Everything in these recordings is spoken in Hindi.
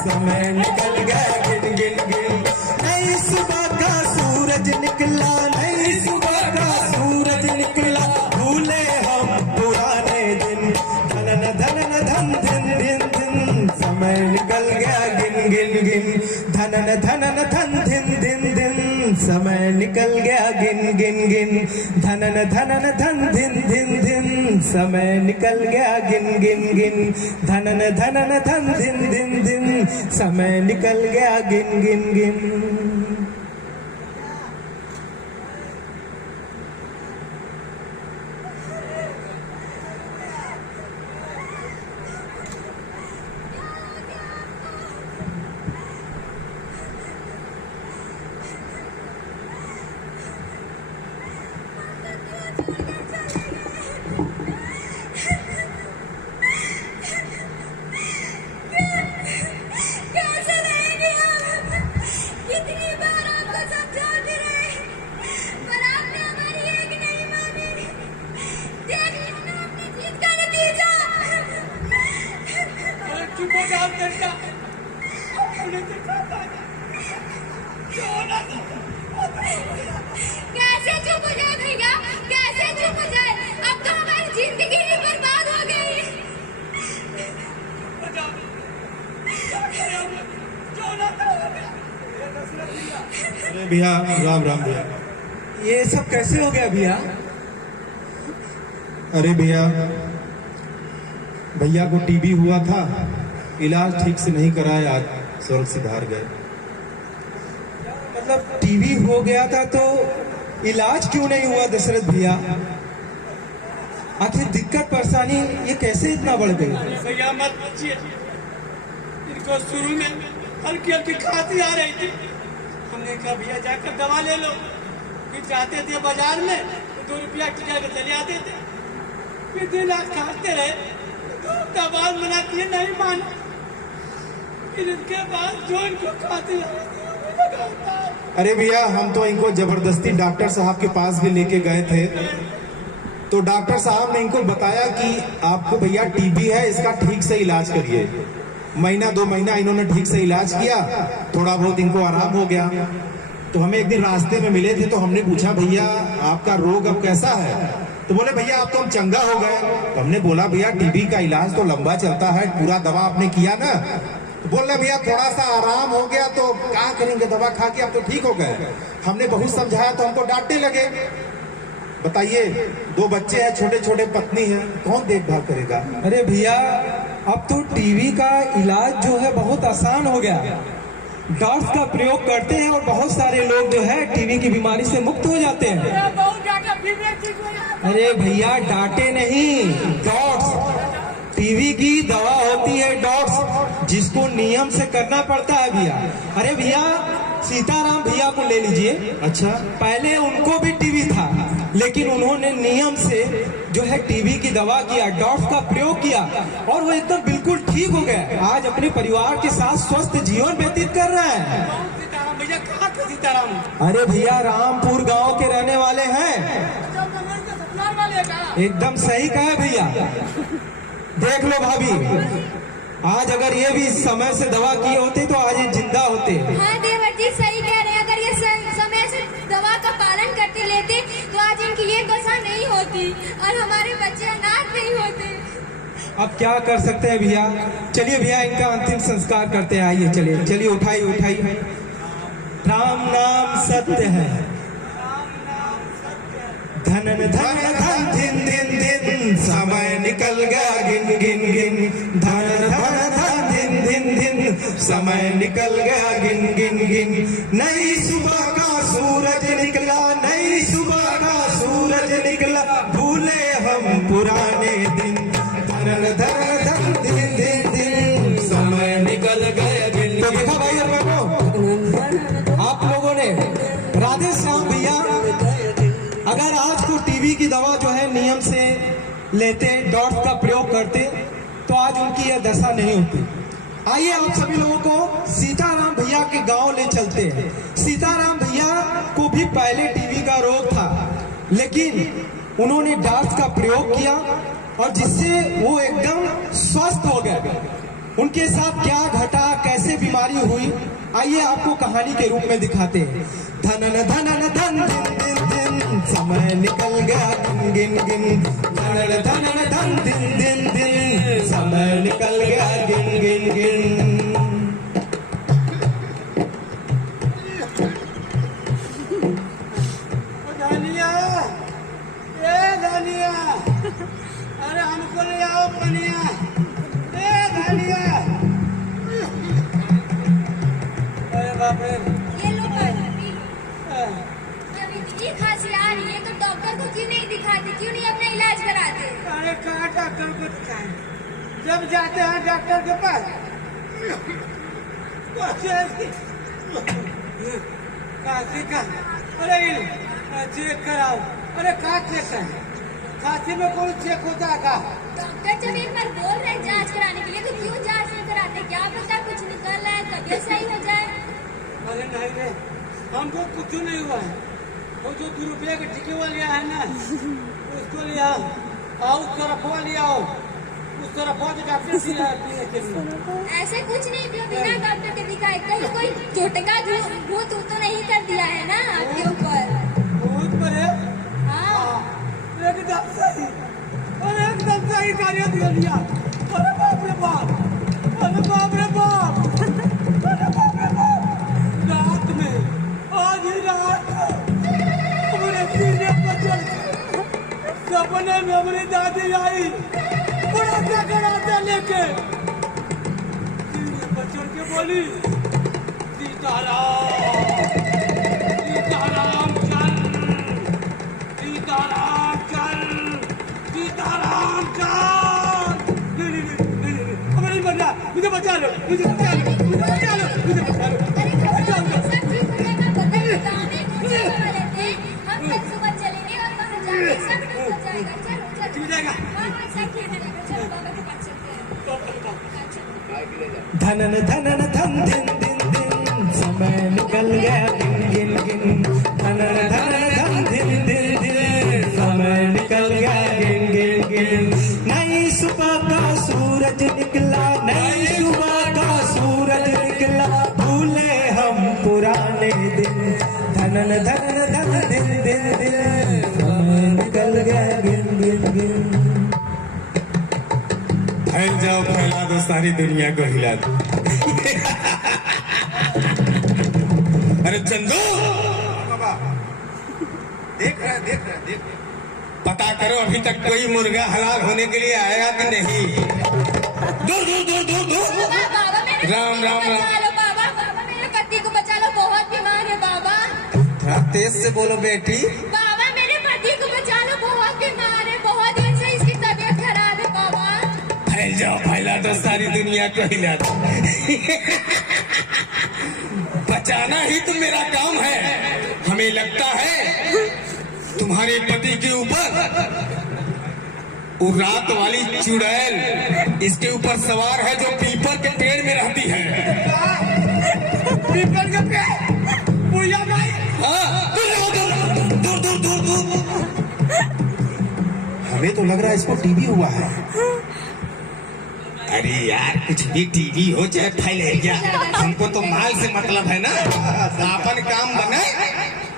समय निकल गया गिन गिन गिन। नई सुबह का सूरज निकला, नई सुबह का सूरज निकला, भूले हम पुराने दिन। धन धन धन धन दिन दिन, समय निकल गया गिन गिन गिन। धन धन धन दिन दिन दिन, समय निकल गया गिन गिन गिन। धन धन धन दिन दिन दिन, समय निकल गया गिन गिन गिन। धन धन धन दिन दिन दिन, समय निकल गया गिन गिन गिन। कैसे चुप हो जाए भैया, कैसे चुप हो जाए? अब तो हमारी जिंदगी ही बर्बाद हो गई। अरे भैया राम राम भैया। ये सब कैसे हो गया भैया? अरे भैया, भैया को टीबी हुआ था, इलाज ठीक से नहीं कराया, आज स्वर्ग से बाहर गए। मतलब टीबी हो गया था तो इलाज क्यों नहीं हुआ दशरथ भैया? आखिर दिक्कत परेशानी ये कैसे इतना बढ़ गई? भैया मत पूछिए, इनको शुरू में हल्की हल्की खांसी आ रही थी। हमने कहा भैया जाकर दवा ले लो। फिर जाते थे बाजार में तो 2 रुपया टिका के चले आते थे। फिर दिन रात खाते रहे, तो दवा मना किए, नहीं माने। फिर इसके बाद जो इनको खाते अरे भैया, हम तो इनको जबरदस्ती डॉक्टर साहब के पास भी लेके गए थे, तो डॉक्टर साहब ने इनको बताया कि आपको भैया टीबी है, इसका ठीक से इलाज करिए। महीना 2 महीना इन्होंने ठीक से इलाज किया, थोड़ा बहुत इनको आराम हो गया। तो हमें एक दिन रास्ते में मिले थे, तो हमने पूछा भैया आपका रोग अब कैसा है? तो बोले भैया आप तो हम चंगा हो गए। तो हमने बोला भैया टीबी का इलाज तो लंबा चलता है, पूरा दवा आपने किया ना? तो बोल रहे भैया थोड़ा सा आराम हो गया तो क्या करेंगे, दवा खा के अब तो ठीक हो गए। हमने बहुत समझाया तो हमको डांटने लगे। बताइए, 2 बच्चे हैं, छोटे छोटे पत्नी है, कौन देखभाल करेगा? अरे भैया अब तो टीबी का इलाज जो है बहुत आसान हो गया। डॉट्स का प्रयोग करते हैं और बहुत सारे लोग जो है टीबी की बीमारी से मुक्त हो जाते हैं। अरे भैया डांटे नहीं, डॉट्स टीबी की दवा होती है, डॉट्स जिसको नियम से करना पड़ता है भैया। अरे भैया सीताराम भैया को ले लीजिए। अच्छा, पहले उनको भी टीबी था, लेकिन उन्होंने नियम से जो है टीबी की दवा किया, डॉट्स का प्रयोग किया और वो एकदम बिल्कुल ठीक हो गए। आज अपने परिवार के साथ स्वस्थ जीवन व्यतीत कर रहे हैं। भैया कहाँ थे सीताराम? अरे भैया रामपुर गांव के रहने वाले हैं। एकदम सही कहा भैया। देख लो भाभी, आज अगर ये भी समय से दवा किए होते तो आज ये जिंदा होते। हाँ देवर जी सही कह रहे हैं, अगर ये समय से दवा का पालन करते लेते तो आज इनकी ये दशा नहीं होती और हमारे बच्चे अनाथ नहीं होते। अब क्या कर सकते हैं भैया? चलिए भैया इनका अंतिम संस्कार करते हैं। आइए चलिए चलिए, उठाइए उठाइए। राम नाम सत्य है, धन धन धन दिन दिन दिन, समय निकल गया गिन गिन गिन। धन धन धन दिन दिन दिन, समय निकल गया गिन गिन गिन। नई सुबह का सूरज निकला, नई सुबह का सूरज निकला, भूले हम पुराने दिन। धन धन धन दिन दिन दिन, समय निकल गया गिन गिन। तो देखा भाई टीबी की दवा जो है नियम से लेते, डॉट्स का प्रयोग करते, तो आज उनकी यह दशा नहीं होती। आइए आप सभी लोगों को सीताराम भैया के गांव ले चलते हैं। सीताराम भैया को भी पहले टीबी का रोग था, लेकिन उन्होंने डॉट्स का प्रयोग किया और जिससे वो एकदम स्वस्थ हो गए। उनके साथ क्या घटा, कैसे बीमारी हुई, आइए आपको कहानी के रूप में दिखाते हैं। धनन धनन धन दिन दिन दिन, समय निकल गया गिन गिन गिन। धनन धनन धन दिन दिन दिन, समय निकल गया गिन गिन गिन। धनिया, ए धनिया, अरे हमको ले आओ पनिया। ए धनिया, अरे बाप रे, ये लो पानी। जब इतनी खांसी आ रही है तो डॉक्टर को क्यों नहीं दिखाते, क्यों नहीं अपना इलाज कराते? अरे कहाँ डॉक्टर को दिखाएं? जब जाते हैं डॉक्टर के पास खांसी का, अरे चेक कराओ। अरे कहाँ चेक है? खांसी में कोई चेक होता है का? डॉक्टर जब एक बार बोल रहे हैं जांच कराने के लिए तो क्यों जांच नहीं कराते? क्या पता कुछ निकल रहा है, तबीयत सही हो जाए। अरे नहीं रे, हमको कुछ नहीं हुआ है। वो जो 2 रुपये का टिके हुआ लिया है ना, उसको ले आओ। उस तरफ ले आओ, उस तरफ डॉक्टर से पीने के लिए। ऐसे कुछ नहीं पियो बिना डॉक्टर के दिखाए। कहीं कोई झोटका भूत तो नहीं कर दिया है ना आपके ऊपर? बहुत बड़े, हाँ, एकदम सही, अरे एकदम सही कार्य दिया लिया। अरे बाप रे बाप, अरे बाप रे बाप, अरे बाप रे बाप। रात में, आज ही रात मेरे सीने पर चढ़ के सपने में मेरी दादी आई, बड़ा क्या कराते लेके सीने पर चढ़ के बोली, सीताराम, सीताराम चल, सीताराम चल, सीताराम चल। नहीं, बचा, मुझे बचा लो, मुझे बचा लो, मुझे बचा लो, मुझे बचा लो। अरे घबराओ मत, सब ठीक हो जाएगा। बताइए गाँव में कुछ दवा लेते हैं, हम कल सुबह चलेंगे और वहाँ जाके सब ठीक हो जाएगा। चलो चलो, ठीक हो जाएगा। हाँ हाँ सब ठीक हो जाएगा। चलो बाबा के पास चलते हैं। धनन धनन धन दिन दिन दिन, समय निकल गया गिन गिन गिन। धनन धनन धन दिन दिन दिन, समय निकल गया गिन गिन गिन। नई सुबह का सूरज निकला, नई सुबह का सूरज निकला, भूले हम पुराने दिन। धनन धनन धन दिन दिन दिन, समय निकल गया गिन गिन गिन। फैल जाओ, फैला दो, सारी दुनिया को हिला दो। अरे चंदू, देख रहा देख रहा देख रहा, पता करो अभी तक कोई मुर्गा हलाल होने के लिए आया कि नहीं। दूर दूर दूर दूर दूर। बाबा मेरे राम राम राम। बचा लो बाबा, बाबा मेरे पति को बचा लो, बहुत बीमार है बाबा। थोड़ा तेज से बोलो बेटी। बाबा मेरे पति को बचा लो, बहुत बीमार है, बहुत दिन से इसकी तबीयत खराब है बाबा। फैल जाओ, फैला दो, सारी दुनिया को हिला दो। बचाना ही तो मेरा काम है। हमें लगता है तुम्हारे पति के ऊपर वो रात वाली चुड़ैल इसके ऊपर सवार है जो पीपल के पेड़ में रहती है। पीपल के पेड़, बुढ़िया भाई। हाँ, दूर दूर दूर दूर। हमें तो लग रहा है इसको टीबी हुआ है। अरे यार, कुछ भी टीबी हो चाहे फाइलेरिया, हमको तो माल से मतलब है ना। अपन काम बने,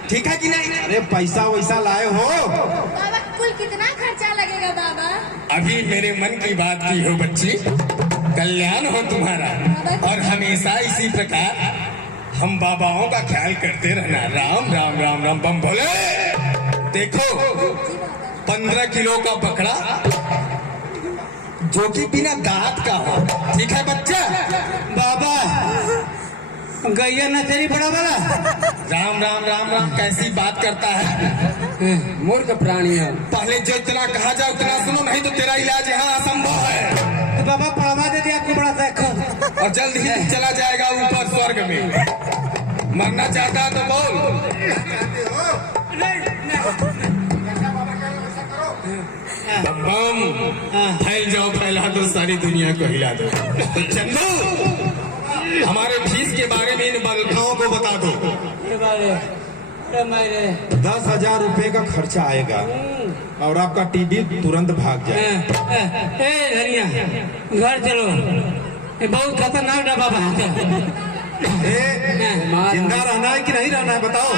ठीक है कि नहीं? अरे पैसा वैसा लाए हो? बाबा कुल कितना खर्चा लगेगा बाबा? अभी मेरे मन की बात की हो बच्ची, कल्याण हो तुम्हारा, और हमेशा इसी प्रकार हम बाबाओं का ख्याल करते रहना। राम राम राम राम बम भोले। देखो 15 किलो का बकरा जो कि बिना दांत का हो, ठीक है बच्चा? बाबा गैया न तेरी बड़ा वाला। राम राम राम राम, कैसी बात करता है, मूर्ख प्राणी है। पहले जो इतना कहा जाए उतना सुनो, नहीं तो तेरा इलाज यहाँ असंभव है। तो बाबा पढ़वा दे दिया आपको बड़ा सा, और जल्द ही तू चला जाएगा ऊपर स्वर्ग में। मरना चाहता है तो बोल। बम फैल जाओ, फैला दो सारी दुनिया को हिला दो। तो चंदू, हमारे फीस के बारे में इन बालकाओं को बता दो। अरे मेरे 10,000 रुपए का खर्चा आएगा और आपका टीबी तुरंत भाग जाए। ए धनिया, घर चलो, ये बहुत खतरनाक डब्बा है। जिंदा रहना है कि नहीं रहना है बताओ।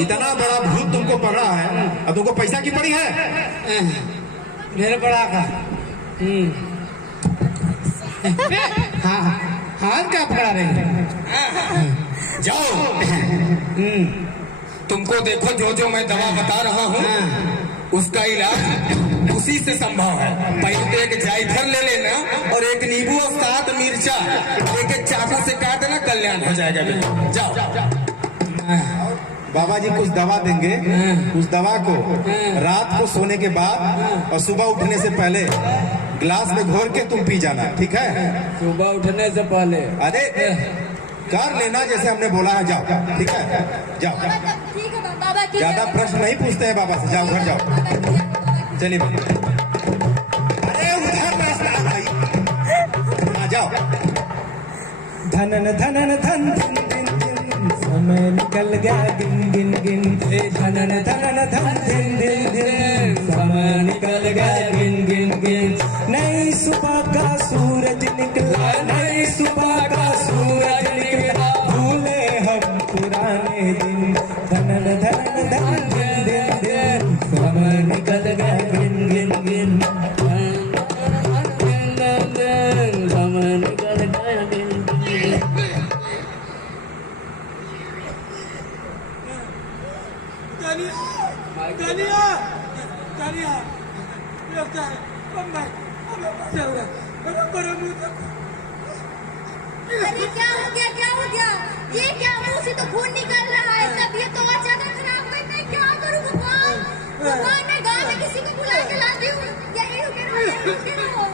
इतना बड़ा भूत तुमको पकड़ा है और तुमको पैसा की पड़ी है? मेरे बड़ा का हाँ, हाथ क्या पकड़ा रहे? जाओ, तुमको देखो जो मैं दवा बता रहा हूँ उसका इलाज उसी से संभव है। पहले तो एक जायफल ले लेना और एक नींबू और 7 मिर्चा एक चाकू से काट देना, कल्याण हो जाएगा बिल्कुल। जाओ। बाबा जी कुछ दवा देंगे, उस दवा को रात को सोने के बाद और सुबह उठने से पहले गिलास में घोर के तुम पी जाना, ठीक है? सुबह उठने से पहले? अरे कर लेना जैसे हमने बोला है। जाओ, ठीक है? जाओ। ठीक है बाबा, ठीक है। ज्यादा प्रश्न नहीं पूछते हैं बाबा से। जाओ, घर जाओ। चलिए अरे उधर रास्ता है भाई। हाँ, जाओ। धनन धनन धन दिन दिन दिन, समय निकल गया गिन गिन गिन। धनन धनन धन दिन दिन दिन, समय निकल गया गिन गिन गिन। नई सुबह का सूरज निकला, नई सुबह का सूरज निकला, भूले हम पुराने दिन। धनन धनन धन दिन दिन दिन, समय निकल गया गिन गिन गिन। समय निकल गया गिन गिन। दानिया, दानिया, लगता है अरे क्या हो गया, क्या हो गया? ये क्या, मुंह से तो खून निकल रहा है, तबीयत तो और ज्यादा खराब है। मैं क्या करूं भगवान? भगवान, मैं गांव में किसी को बुला के लाती हूँ। यही रुके रहो, यही रुके रहो।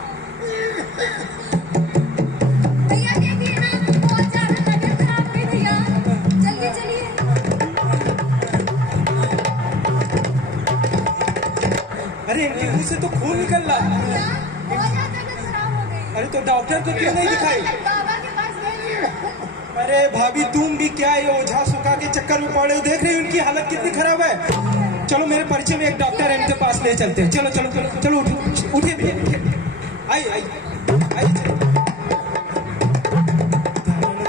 भैया देखिए ना, बहुत ज्यादा तबीयत खराब है भैया, जल्दी चलिए। अरे इनके मुंह से तो खून निकल रहा है। भैया, बहुत ज्यादा तबीयत खराब हो गई। अरे तो डॉक्टर को क्यों नहीं दिखाई? बाबा के पास गई। अरे भाभी, तुम भी क्या ये ओझा सुखा के चक्कर में पड़े हो? देख रहे हो उनकी हालत कितनी खराब है। चलो मेरे परिचय में एक डॉक्टर है, इनके पास ले चलते हैं। चलो चलो चलो चलो, उठिए भैया, आइए आइए आइए।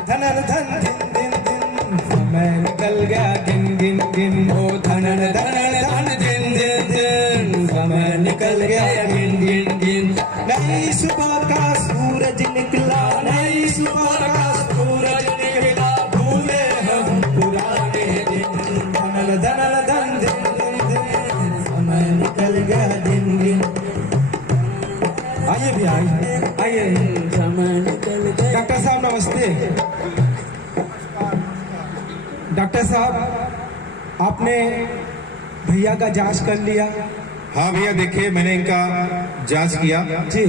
धनन धन दिन दिन दिन, समय निकल गया गिन गिन गिन। ओ धनन धनन धन दिन दिन दिन, समय निकल गया गिन गिन गिन। नई सुबह का सूरज निकला, नई सुबह का सूरज निकला, भूले हम पुराने दिन। धनन धनन धन दिन दिन दिन, समय निकल गया दिन दिन। आइए भैया, आइए आइए। समय निकल गया। डॉक्टर साहब नमस्ते। डॉक्टर साहब, आपने भैया का जांच कर लिया? हाँ भैया, देखिए मैंने इनका जांच किया जी।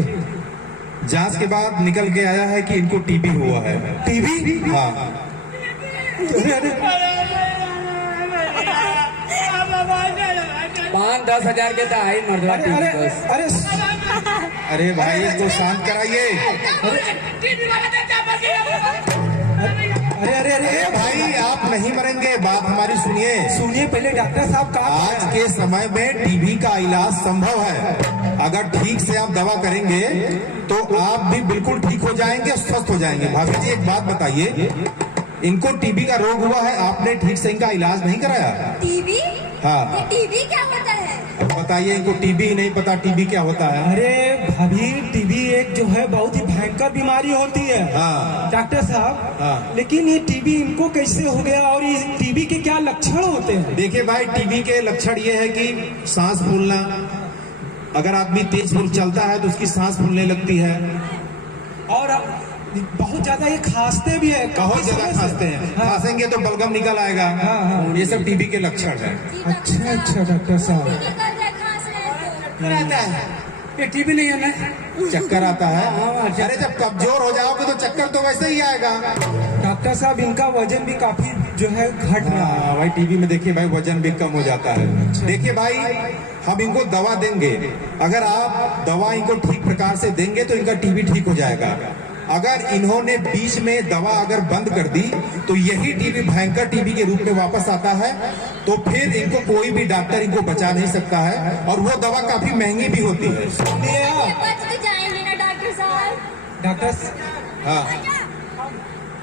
जांच के बाद निकल के आया है कि इनको टीबी हुआ है। टीबी? हाँ। अरे अरे 5-10 हजार के तो आई मर्दवा अरे अरे अरे अरे भाई, इसको शांत कराइए। अरे अरे अरे भाई, आप नहीं मरेंगे, बात हमारी सुनिए। सुनिए पहले डॉक्टर साहब का। आज के समय में टीबी का इलाज संभव है। अगर ठीक से आप दवा करेंगे तो आप भी बिल्कुल ठीक हो जाएंगे, स्वस्थ हो जाएंगे। भाभी जी एक बात बताइए, इनको टीबी का रोग हुआ है, आपने ठीक से इनका इलाज नहीं कराया? टीबी? हाँ। ये टीबी क्या होता है? अब बताइए, इनको टीबी ही नहीं पता टीबी क्या होता है? अरे भाभी, टीबी एक जो है बहुत ही भयंकर बीमारी होती है। हाँ। डॉक्टर साहब, हाँ। लेकिन ये टीबी इनको कैसे हो गया और ये टीबी के क्या लक्षण होते हैं? देखिए भाई, टीबी के लक्षण ये है कि सांस फूलना, अगर आदमी तेज चलता है तो उसकी सांस फूलने लगती है, और बहुत ज्यादा ये खांसते भी है। बहुत ज्यादा खांसते हैं। हाँ। खांसेंगे तो बलगम निकल आएगा। हाँ, हाँ। ये सब टीबी के लक्षण है। अच्छा अच्छा डॉक्टर साहब, निकल जाए खांस रहे तो। आता है ये टीबी नहीं है ना? चक्कर आता है। अरे जब कमजोर हो जाओगे तो चक्कर तो वैसे ही आएगा। डॉक्टर साहब इनका वजन भी काफी जो है घट रहा है। हाँ भाई, टीबी में देखिए भाई, वजन भी कम हो जाता है। देखिए भाई, हम इनको दवा देंगे। अगर आप दवा इनको ठीक प्रकार से देंगे तो इनका टीबी ठीक हो जाएगा। अगर इन्होंने बीच में दवा अगर बंद कर दी तो यही टीबी भयंकर टीबी के रूप में वापस आता है। तो फिर इनको कोई भी डॉक्टर इनको बचा नहीं सकता है, और वो दवा काफी महंगी भी होती है। ये बच तो जाएंगे ना डॉक्टर साहब। डॉक्टर हाँ,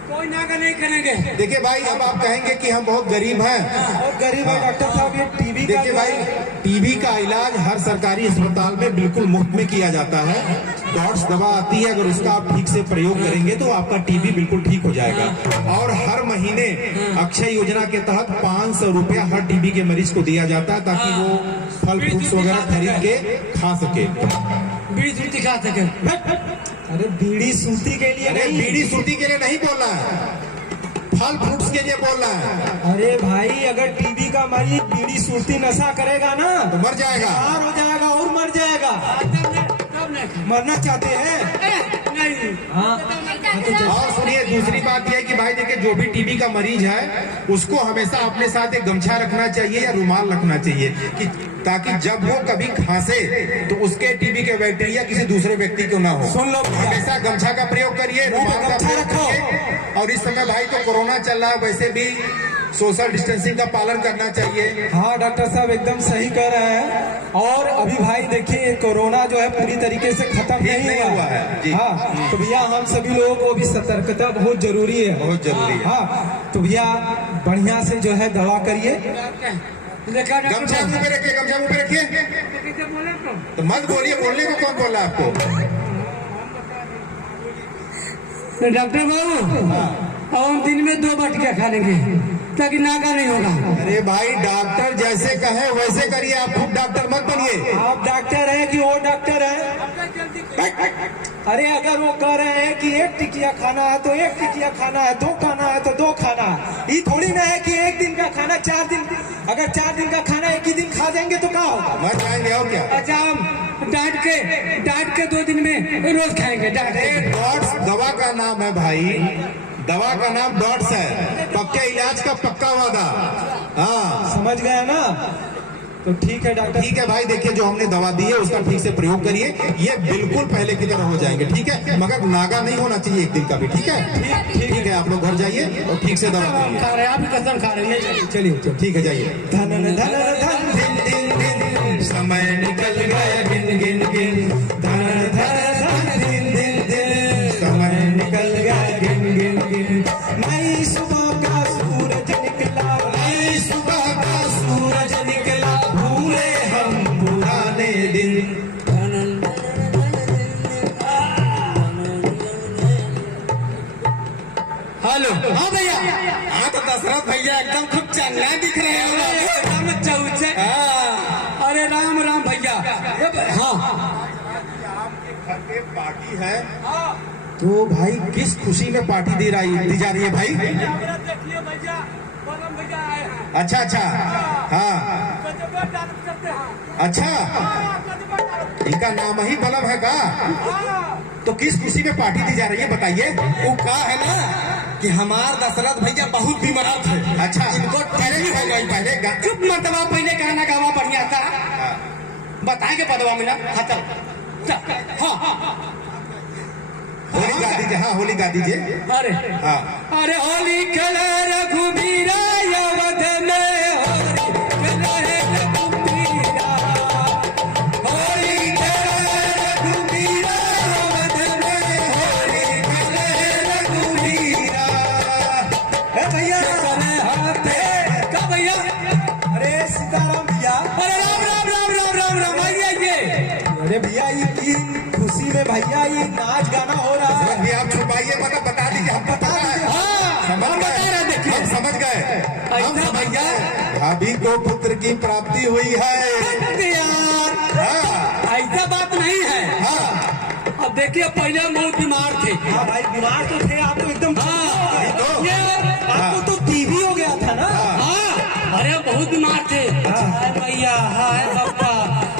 कोई नागा नहीं करेंगे। देखिए भाई, अब आप कहेंगे कि हम बहुत गरीब हैं। और गरीब है डॉक्टर साहब, ये टीबी का देखिए भाई, टीबी का इलाज हर सरकारी अस्पताल में बिल्कुल मुफ्त में किया जाता है। डॉट्स दवा आती है, अगर उसका आप ठीक से प्रयोग करेंगे तो आपका टीबी बिल्कुल ठीक हो जाएगा। और हर महीने अक्षय योजना के तहत 500 रुपया हर टीबी के मरीज को दिया जाता है, ताकि वो फल फ्रूट्स वगैरह खरीद के खा सके। बीड़ी सूती खा सके। अरे बीड़ी सूती के लिए अरे नहीं, बीड़ी सूती के लिए नहीं बोल रहा है, फल फ्रूट्स के लिए बोल रहा है। अरे भाई अगर टीबी का मरीज बीड़ी सूती नशा करेगा ना तो मर जाएगा। बीमार हो जाएगा और मर जाएगा। कब नहीं मरना चाहते हैं? नहीं। हाँ और सुनिए, दूसरी बात यह है कि भाई देखिए, जो भी टीबी का मरीज है उसको हमेशा अपने साथ एक गमछा रखना चाहिए या रुमाल रखना चाहिए, कि ताकि जब वो कभी खांसे तो उसके टीबी के बैक्टीरिया किसी दूसरे व्यक्ति को ना हो। सुन लो भैया। हमेशा गमछा का प्रयोग करिए, मुंह पे रुमाल का गमछा प्रयोग रखो। करिए। और इस समय भाई तो कोरोना चल रहा है, वैसे भी सोशल डिस्टेंसिंग का पालन करना चाहिए। हाँ डॉक्टर साहब एकदम सही कह रहे हैं। और अभी भाई देखिए, कोरोना जो है पूरी तरीके से खत्म ठीक नहीं नहीं हुआ हुआ है, जी। हाँ, तो भैया हम सभी लोगों को भी सतर्कता बहुत जरूरी है। बहुत जरूरी है। हाँ, तो भैया बढ़िया से जो है दवा करिए। गमछा मुंह पे रखिए, गमछा मुंह पे रखिए। कैसे बोले तो मत बोलिए, बोलने को कौन बोला आपको? तो डॉक्टर बाबू, अब हम दिन में 2 बटकियां खा लेंगे ताकि नागा नहीं होगा। अरे भाई, डॉक्टर जैसे कहे वैसे करिए, आप खुद डॉक्टर मत बनिए। आप डॉक्टर हैं कि वो डॉक्टर है? अरे अगर वो कह रहे हैं कि 1 टिकिया खाना है तो 1 टिकिया खाना है, 2 खाना है तो 2 खाना है। ये थोड़ी ना है कि 1 दिन का खाना 4 दिन, अगर 4 दिन का खाना एक ही दिन खा जाएंगे तो क्या होगा? मर जाएंगे और क्या। अच्छा, हम डांट के 2 दिन में रोज खाएंगे। अरे डॉट्स दवा का नाम है भाई, दवा का नाम डॉट्स है, पक्के इलाज का पक्का वादा। हाँ समझ गया ना? तो ठीक है डॉक्टर। ठीक है भाई, देखिए जो हमने दवा दी है उसका ठीक से प्रयोग करिए, ये बिल्कुल पहले की तरह हो जाएंगे। ठीक है, मगर नागा नहीं होना चाहिए एक दिन का भी। ठीक है, ठीक है, आप लोग घर जाइए और ठीक से दवा करिए। खा रहे हैं, आप भी कसम खा रहे हैं। चलिए ठीक है, जाइए। धन धन धन दिन दिन दिन समय निकल गया गिन गिन गिन, धन धन धन दिन दिन दिन समय निकल गया गिन गिन गिन। नई सुबह का सूरज निकला, नई सुबह का सूरज निकला, भूले हम पुराने दिन। हेलो। हाँ भैया। हाँ तो दशरथ भैया एकदम खूब चंगा दिख रहे हैं। एकदम चौचे। हाँ। अरे राम राम भैया। हाँ घर पे पार्टी है तो भाई किस खुशी में पार्टी दी जा रही है भाई? देखिए भैया, बलम भैया आए हैं। अच्छा अच्छा, हाँ गजबे डांस करते हैं। अच्छा, गजबे डांस। इनका नाम ही बलम है का? तो किस खुशी में पार्टी दी जा रही है बताइए? वो कहा है ना कि हमार दशरथ भैया बहुत बीमार थे। अच्छा, इनको पहले भी पहले चुप मतवा, पहले गाना गावा बढ़िया था। बताएंगे पदवा में ना। हाँ चल चल। हाँ होली गा दीजिए। हाँ होली गा दीजिए। अरे हाँ अरे होली खेले रघुबीरा अवध में, होली खेले रघुबीरा, होली खेले रघुबीरा अवध में, होली खेले रघुबीरा। भैया चले हाथे का भैया। अरे सीताराम भैया। अरे राम राम राम राम राम राम आइए। अरे भैया ये खुशी में भैया ये नाच गाना हो रहा है। ये आप छुपाइए, बता दीजिए, हम बता दीजिए। हाँ समझ हम बता रहे, देखिए हम समझ गए। हम ऐसा समझ भैया। गए, भाभी को पुत्र की प्राप्ति हुई है। यार हाँ ऐसा बात नहीं है। हाँ, अब देखिए, पहले हम बहुत बीमार थे। हाँ भाई बीमार तो थे आप, तो एकदम तो ये आपको तो टीबी हो गया था ना? हाँ, अरे बहुत बीमार थे। हाय भैया, हाय पापा,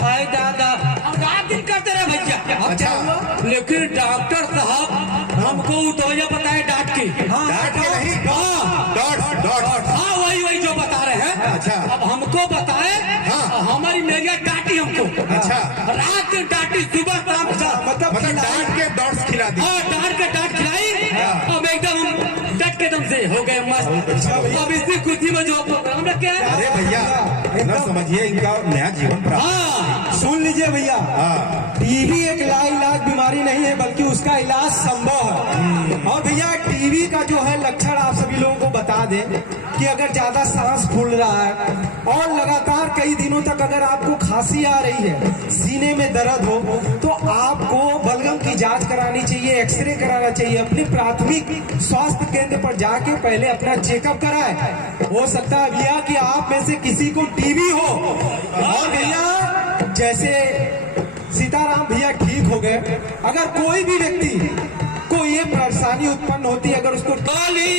हाय दादा, अब रात दिन करते रहे भैया। अब क्या हुआ? लेकिन डॉक्टर साहब हमको उठोया बताए डांट के। डांट के नहीं, हाँ डॉट। हाँ वही जो बता रहे हैं। अच्छा। अब हमको बताए। हाँ। हमारी मेरिया टाटी हो गए मस्त। अब इसी खुशी में जो प्रोग्राम रखे हैं। अरे भैया ना समझिए, इनका नया जीवन प्राप्त। हाँ सुन लीजिए भैया, टीबी एक लाइलाज बीमारी नहीं है, बल्कि उसका इलाज संभव है। और भैया टीबी का जो है लक्षण आप सभी लोगों को बता दें कि अगर ज्यादा सांस फूल रहा है और लगातार कई दिनों तक अगर आपको खांसी आ रही है, सीने में दर्द हो, तो आपको बलगम की जांच करानी चाहिए, एक्सरे कराना चाहिए। अपने प्राथमिक स्वास्थ्य केंद्र पर जाके पहले अपना चेकअप कराए। हो सकता है भैया कि आप में से किसी को टीबी हो। और भैया जैसे सीताराम भैया ठीक हो गए, अगर कोई भी व्यक्ति को ये परेशानी उत्पन्न होती है, अगर उसको पिचकारी